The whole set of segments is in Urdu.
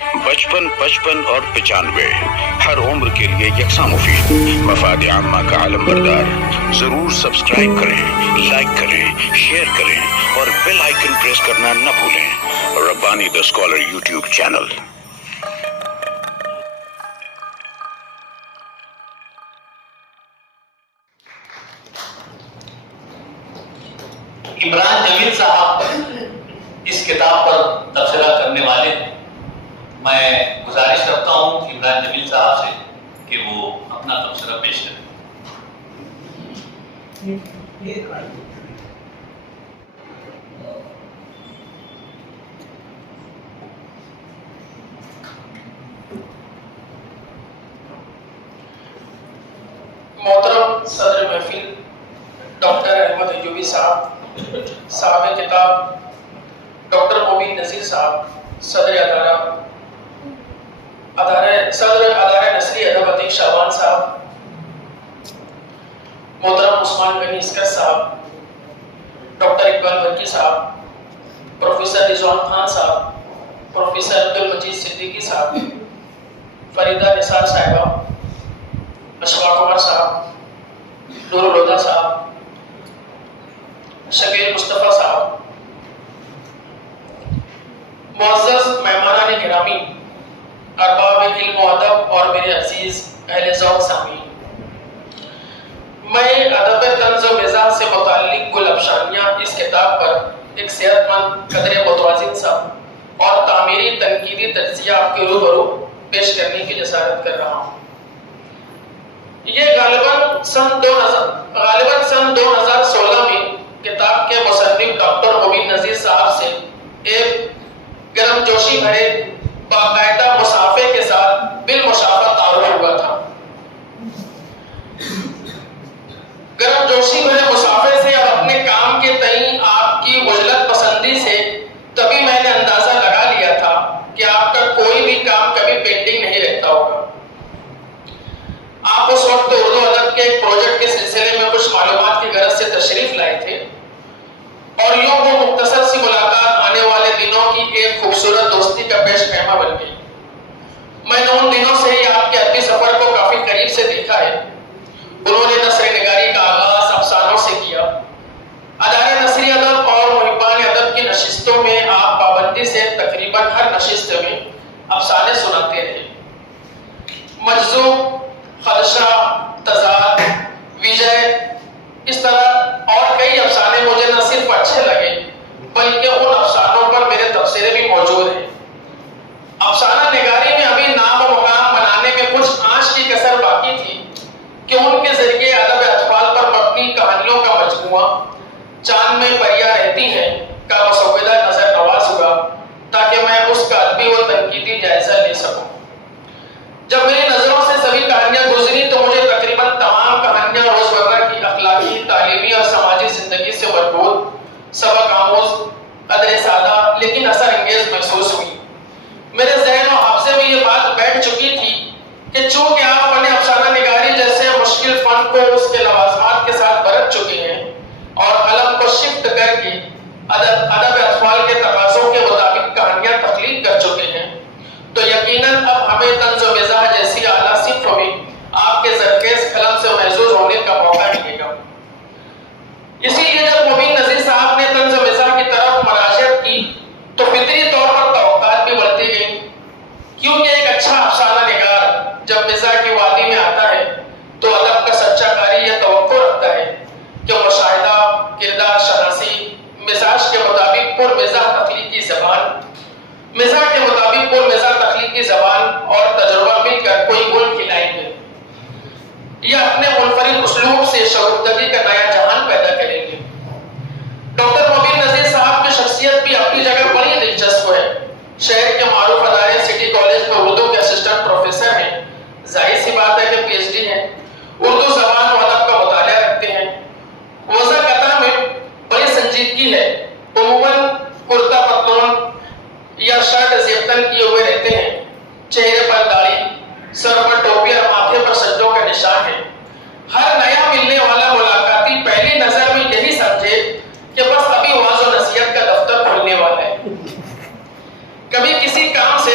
55 55 اور 95 ہر عمر کے لیے یکساں مفید. مفاد عامہ کا عالم بردار. ضرور سبسکرائب کریں، لائک کریں، شیئر کریں اور بیل آئیکن پریس کرنا نہ بھولیں. ربانی دا scholar YouTube channel. Imran Jameel صاحب اس کتاب پر تبصرہ کرنے والے ہیں. میں گزارش کرتا ہوں عمران جمیل صاحب سے کہ وہ اپنا تبصرہ پیش کریں. محترم صدر محفل ڈاکٹر احمد ایوبی صاحب، صاحب کتاب ڈاکٹر مبین نذیر صاحب، صدر ادارہ نثری ادب عتیق شعبان صاحب، محترم عثمان غنی اسکر صاحب، ڈاکٹر اقبال برکی صاحب، پروفیسر رضوان خان صاحب، پروفیسر عبدالمجید صدیقی صاحب، فریدہ نثار صاحبہ، اشفاق عمر صاحب، نور الہدیٰ صاحب، شبیر مصطفیٰ صاحب، معزز مہمانان گرامی، ارباب علم و ادب اور میرے عزیز اہل ذوق سامعین، میں ادب طنز و مزاح سے متعلق کل افشانیاں اس کتاب پر ایک صحت مند، قدر متوازن سا اور تعمیری تنقیدی تجزیہ آپ کے روبرو پیش کرنے کی جسارت کر رہا ہوں. یہ غالباً سن 2016 میں کتاب کے مصنف ڈاکٹر مبین نذیر صاحب سے ایک گرم جوشی بھرے باقاعدہ مسافے کے ساتھ بالمشافہ تعارف ہوا تھا. گرم جوشی بھرے مسافے سے اور اپنے کام کے تئیں آپ کی عجلت پسندی سے تبھی میں نے اندازہ لگا لیا تھا کہ آپ کا کوئی بھی کام کبھی پینڈنگ نہیں رہتا ہوگا. آپ اس وقت اردو ادب کے ایک پروجیکٹ کے سلسلے میں کچھ معلومات کی غرض سے تشریف لائے تھے اور یوں وہ مختصر سی ملاقات آنے والے دنوں کی ایک خوبصورت دوستی کا پیش خیمہ بن گئی. میں نے ان دنوں سے ہی آپ کے ادبی سفر کو کافی قریب سے دیکھا ہے. انہوں نے نثر نگاری کا آغاز افسانوں سے کیا. ادارہ نثری ادب اور محبان ادب کی نشستوں میں آپ پابندی سے تقریباً ہر نشست میں افسانے سناتے رہے. مجذوب، خدشہ، تضاد، وجے، اس طرح اور کئی افسانے مجھے نہ صرف اچھے لگے بلکہ ان افسانوں پر میرے تبصرے بھی موجود ہیں. افسانہ نگاری میں ابھی نام و مقام بنانے میں کچھ آنچ کی کسر باقی تھی کہ ان کے ذریعے ادب اطفال پر مبنی کہانیوں کا مجموعہ چاند میں پریاں رہتی ہیں کا مسودہ نظر نواز ہوا تاکہ میں اس کا ادبی و تنقیدی جائزہ لے سکوں. جب میری نظروں سے سبھی کہانیاں گزری تو مجھے تقریباً تمام کہانیاں روزمرہ کی اخلاقی، تعلیمی اور سماجی زندگی سے مربوط، سبق آموز، قدر سادہ لیکن اثر انگیز محسوس ہوئی. میرے ذہن و حافظے میں یہ بات بیٹھ چکی تھی کہ چونکہ آپ فن افسانہ نگاری جیسے مشکل فن کو اس کے لوازمات کے ساتھ برت چکے ہیں اور قلم کو شفٹ کر کے ادب اطفال کے تقاضوں کے مطابق کہانیاں تخلیق کر چکے ہیں تو یقیناً اب ہمیں طنز و مزاح جیسی اعلیٰ صنف میں آپ کے زرخیز قلم سے محظوظ ہونے کا موقع ملے گا. اسی لیے جب مبین نذیر صاحب نے طنز و مزاح کی طرف مراجعت کی تو فطری طور پر توقعات بھی بڑھتی گئیں، کیونکہ ایک اچھا افسانہ نگار جب مزاح کی وادی میں آتا ہے تو ادب کا سچا قاری یہ توقع رکھتا ہے کہ مشاہدہ، کردار شناسی، مزاج کے مطابق پر مزاح تخلیقی زبان اور تجربہ مل کر کوئی گل کھلائیں گے یا اپنے منفرد اسلوب سے شگفتگی کا نیا جہان پیدا کریں گے. ڈاکٹر مبین نذیر صاحب کی شخصیت بھی اپنی جگہ بڑی دلچسپ ہے. شہر کے معروف ادارے سٹی کالج میں اردو کے اسسٹنٹ پروفیسر ہیں. ظاہر سی بات ہے کہ پی ایچ ڈی ہیں. اردو زبان و ادب کا مطالعہ رکھتے ہیں. وضع قطع میں بڑی سنجیدگی ہے. عموماً کرتا پتلون یا شرٹ زیبتن کیے ہوئے رہتے ہیں. چہرے پر داڑھی، سر پر ٹوپی اور ماتھے پر سجدوں کا نشان ہے. ہر نیا ملنے والا ملاقاتی پہلی نظر میں یہی سمجھے کہ بس ابھی واعظ و نصیحت کا دفتر کھلنے والا ہے. کبھی کسی کام سے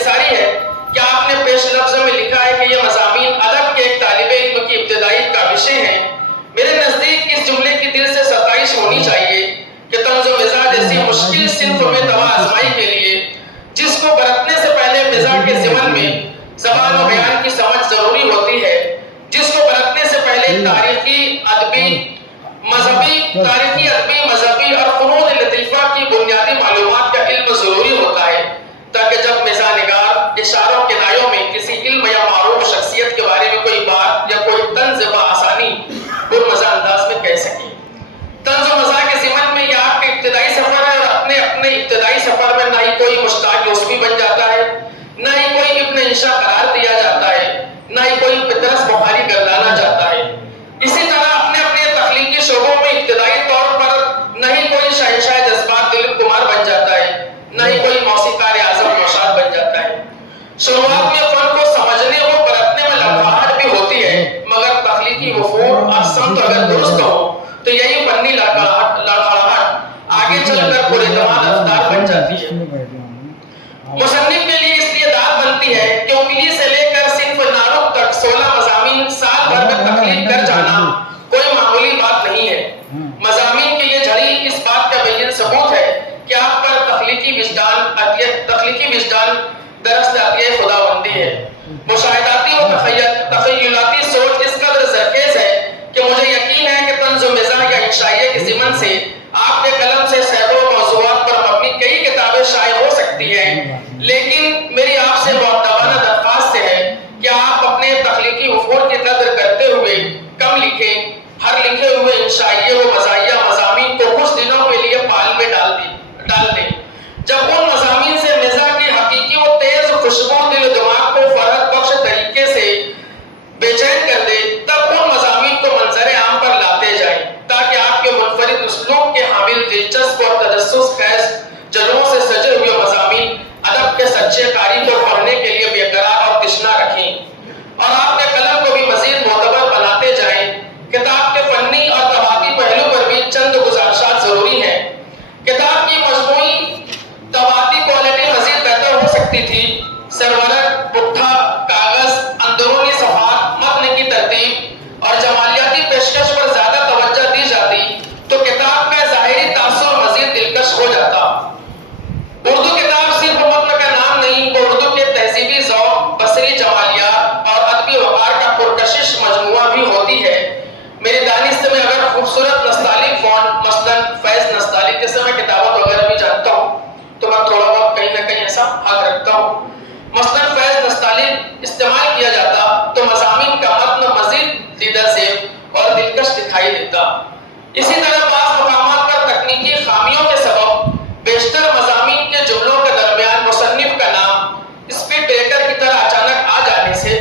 انحصاری ہے کہ آپ نے پیش لفظ میں لکھا ہے کہ یہ مضامین ادب کے ایک طالب علم کی ابتدائی کاوشیں ہیں۔ میرے نزدیک اس جملے کی دل سے ستائش ہونی چاہیے کہ طنز و مزاح جیسی مشکل صنف میں دوا آزمائی کے لیے جس کو برتنے سے پہلے مزاح کے ضمن میں زبان و بیان کی سمجھ ضروری ہوتی ہے، جس کو برتنے سے پہلے تاریخی ادبی مذہبی اور فنون لطیفہ کی بنیادی معلومات کا علم ضروری ہوتا ہے، تاکہ جب مزاح نگار اشاروں کنایوں میں کسی علم یا معروف شخصیت کے بارے میں کوئی بات یا کوئی طنز بآسانی مزہ انداز میں کہہ سکے۔ طنز و مزاح کے ضمن میں یہ آپ کے ابتدائی سفر ہے، اور اپنے ابتدائی سفر میں نہ ہی کوئی مشتاق یوسفی بن جاتا ہے، نہ ہی کوئی ابن انشا قرار دیا جاتا ہے، نہ ہی کوئی پطرس بخاری گردانا جاتا ہے۔ اسی طرح اپنے تخلیقی شعبوں میں ابتدائی طور پر نہ ہی کوئی شہنشاہ جذبات دلیپ کمار بن جاتا ہے، نہ ہی کوئی موسیقار اعظم نوشاد بن جاتا ہے۔ شروعات میں فن کو سمجھنے و پرتنے میں لڑکھڑاہٹ بھی ہوتی ہے، مگر تخلیقی وفور اور سمت اگر درست ہو تو یہی فنی لڑکھڑاہٹ آگے چل کر پورے اعتماد افطار بن جاتی ہے۔ مصنف کے لیے اس لیے داد بنتی ہے کہ انگلی سے لے کر صنف نارک تک 16 مضامین سال بھر میں تخلیق کر جانا کوئی معمولی بات نہیں ہے۔ مضامین کی یہ جھڑی اس بات کا بین ثبوت ہے کہ آپ پر تخلیقی وجدان درست عطیہ خداوندی ہے۔ مشاہداتی و تخیلاتی سوچ اس قدر زرخیز ہے کہ مجھے یقین ہے کہ طنز و مزاح یا انشائیہ کے ضمن سے آپ کے قلم سے سینکڑوں موضوعات پر مبنی کئی کتابیں شائع ہو سکتی ہیں، لیکن میری آپ سے مؤدبانہ درخواست ہے کہ آپ اپنے تخلیقی وفور کی قدر کرتے ہوئے کم لکھیں۔ ہر لکھے ہوئے انشائیہ و مزاحیہ مضامین کو کچھ دنوں کے لیے پال میں ڈال دیں۔ جب ان مضامین سے مزاح کی حقیقی و تیز خوشبو دل و دماغ کو فرحت بخش طریقے سے بے چین کر دے، تب ان مضامین کو منظر عام پر لاتے جائیں، تاکہ آپ کے منفرد اسلوب کے حامل دلچسپ اور تجسس خیز جلووں سے سجے ہوئے مضامین ادب کے سچے قاری کو پڑھنے کے لیے بے قرار اور تشنا رکھیں، اور آپ کے قلم کو بھی مزید معتبر بناتے جائیں۔ کتاب کے فنی اور طباعتی پہلو پر بھی چند گزارشات ضروری ہیں۔ کتاب کی مجموعی طباعتی کوالٹی مزید بہتر ہو سکتی تھی۔ سرورق، پٹھا، کاغذ، اندرونی صفحات، متن کی ترتیب اور جمالیاتی پیشکش پر زیادہ توجہ دی جاتی تو کتاب کا ظاہری تاثر مزید دلکش ہو جاتا۔ اردو کتاب صرف متن کا نام نہیں، وہ اردو کے تہذیبی ذوق، بصری جمالیات اور ادبی وقار کا پرکشش مجموعہ بھی ہوتی ہے۔ میرے دانست میں اگر خوبصورت نستعلیق فونٹ، مثلاً فیض نستعلیق، جیسے میں کتابت وغیرہ بھی جانتا ہوں تو میں تھوڑا بہت کہیں نہ کہیں ایسا حق رکھتا ہوں، مثلاً فیض نستعلیق استعمال کیا جاتا تو مضامین کا متن مزید دیدہ زیب اور دلکش دکھائی دیتا۔ اسی طرح بعض مقامات پر تکنیکی خامیوں کے سبب بیشتر مضامین کے جملوں کے درمیان مصنف کا نام اسپیڈ بریکر کی طرح اچانک آ جانے سے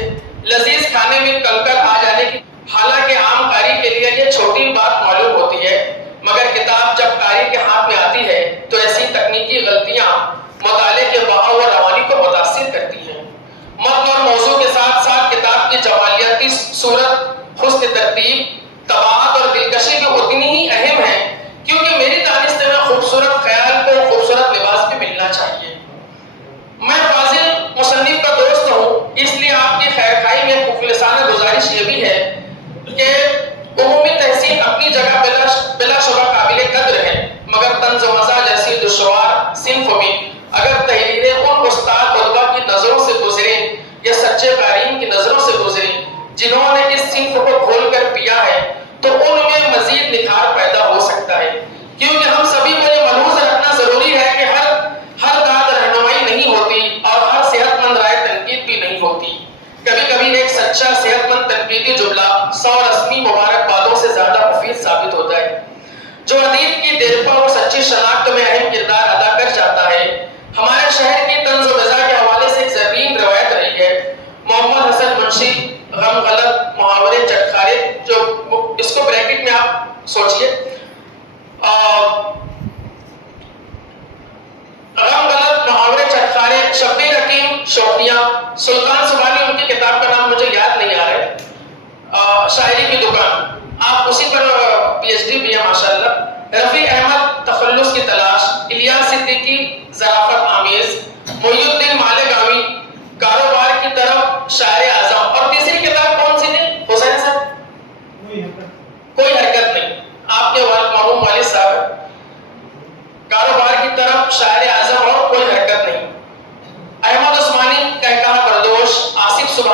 لذیذ کھانے میں کنکر آ جانے کی، حالانکہ عام قاری کے لیے یہ چھوٹی بات معلوم ہوتی ہے، مگر کتاب جب قاری کے ہاتھ میں آتی ہے تو ایسی تکنیکی غلطیاں مطالعے کے بہاؤ اور روانی کو متاثر کرتی ہیں۔ متن اور موضوع کے ساتھ ساتھ کتاب کی جمالیاتی صورت، حسن ترتیب، طباعت اور دلکشی بھی اتنی ہی اہم ہے، کیونکہ میری دانست میں خوبصورت خیال کو خوبصورت لباس بھی ملنا چاہیے۔ میں فاضل مصنف کا دوست ہوں، اس لیے آپ کی خیرخواہی میں مخلصانہ گزارش یہ بھی ہے کہ عمومی تحسین اپنی جگہ بلا شبہ قابل قدر ہے، مگر طنز و مزاح جیسی دشوار صنف میں اگر تحریریں ان استاد طلباء کی نظروں سے گزریں یا سچے قارئین کی نظروں سے گزریں جنہوں نے اس صنف کو کھول کر پیا ہے، تو ان میں مزید نکھار پیدا ہو سکتا ہے، کیونکہ ہم سبھی کو یہ ملحوظ رکھنا ضروری ہے کہ ہر داد رہنمائی نہیں ہوتی اور ہر صحت مند رائے تنقید بھی نہیں ہوتی۔ کبھی کبھی ایک سچا صحت مند تنقیدی جملہ 100 رسمی مبارکبادوں سے زیادہ مفید ثابت ہوتا ہے، جو ادیب کی دیرپا اور سچی شناخت میں اہم کردار ادا کر جاتا ہے۔ ہمارے شہر کی طنز و مزاح کے حوالے سے ایک زرین روایت رہی ہے۔ محمد حسن منشی غم غلط محاورے چٹخارے، جو اس کو بریکٹ میں آپ سوچئے، غم غلط محاورے چٹخارے، شبیر حکیم شوقیاں، سلطان سبحانی ان کی کتاب کا نام مجھے یاد نہیں آ رہا ہے، شاعری کی دکان، آپ اسی پر پی ایچ ڈی بھی ہے ماشاءاللہ۔ رفیع احمد تخلص کی تلاش، الیاس صدیقی ظرافت آمیز، محی الدین مالیگامی